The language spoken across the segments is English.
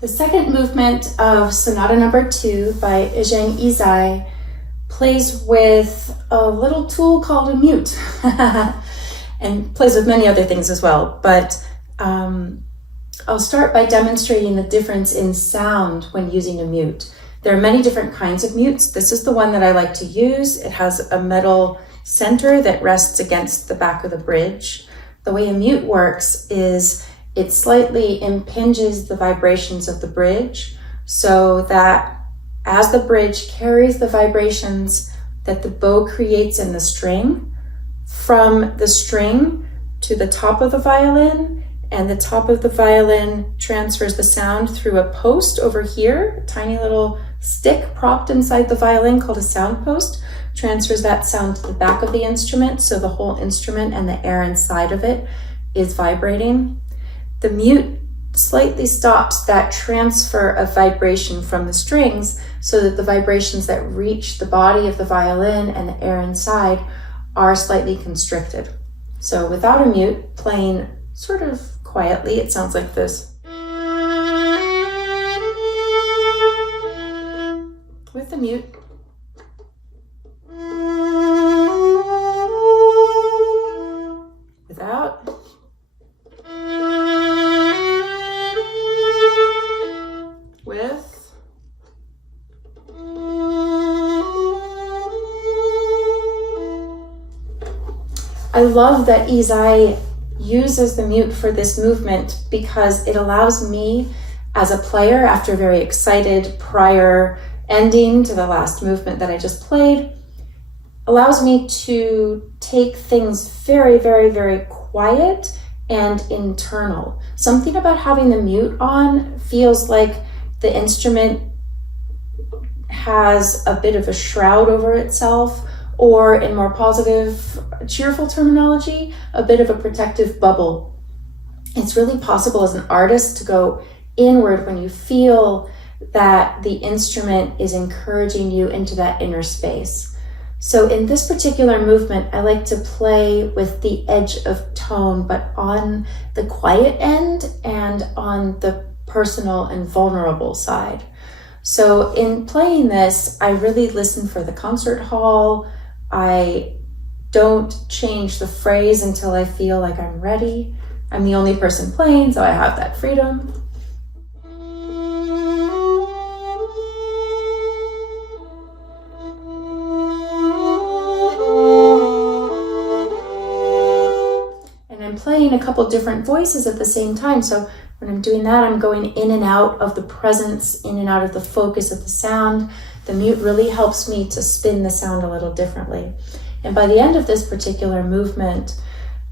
The second movement of Sonata No. 2 by Eugène Ysaÿe plays with a little tool called a mute and plays with many other things as well. But I'll start by demonstrating the difference in sound when using a mute. There are many different kinds of mutes. This is the one that I like to use. It has a metal center that rests against the back of the bridge. The way a mute works is it slightly impinges the vibrations of the bridge so that as the bridge carries the vibrations that the bow creates in the string, from the string to the top of the violin, and the top of the violin transfers the sound through a post over here, a tiny little stick propped inside the violin called a sound post, transfers that sound to the back of the instrument, so the whole instrument and the air inside of it is vibrating. The mute slightly stops that transfer of vibration from the strings so that the vibrations that reach the body of the violin and the air inside are slightly constricted. So without a mute, playing sort of quietly, it sounds like this. With the mute, without, with, I love that Ysaÿe uses the mute for this movement because it allows me as a player, after a very excited prior ending to the last movement that I just played, allows me to take things very, very, very quiet and internal. Something about having the mute on feels like the instrument has a bit of a shroud over itself, or in more positive, cheerful terminology, a bit of a protective bubble. It's really possible as an artist to go inward when you feel that the instrument is encouraging you into that inner space. So in this particular movement, I like to play with the edge of tone, but on the quiet end and on the personal and vulnerable side. So in playing this, I really listen for the concert hall. I don't change the phrase until I feel like I'm ready. I'm the only person playing, so I have that freedom. And I'm playing a couple different voices at the same time. So when I'm doing that, I'm going in and out of the presence, in and out of the focus of the sound. The mute really helps me to spin the sound a little differently. And by the end of this particular movement,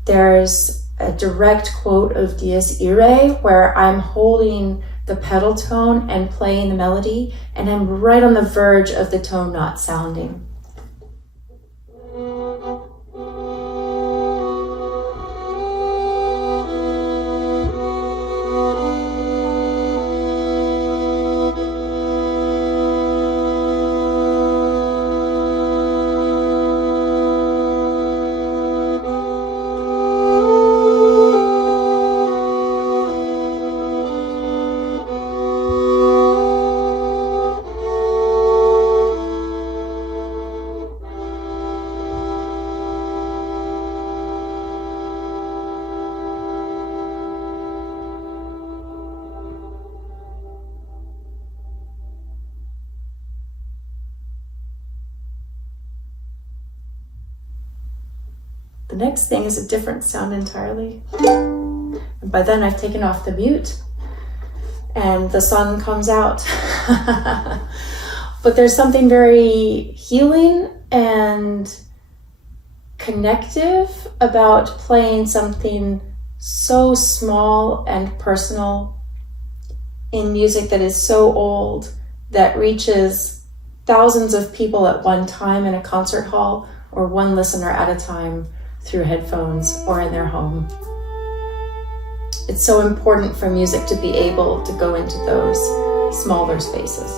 there's a direct quote of Dies Irae where I'm holding the pedal tone and playing the melody, and I'm right on the verge of the tone not sounding. The next thing is a different sound entirely. And by then I've taken off the mute and the sun comes out. But there's something very healing and connective about playing something so small and personal in music that is so old, that reaches thousands of people at one time in a concert hall, or one listener at a time through headphones or in their home. It's so important for music to be able to go into those smaller spaces.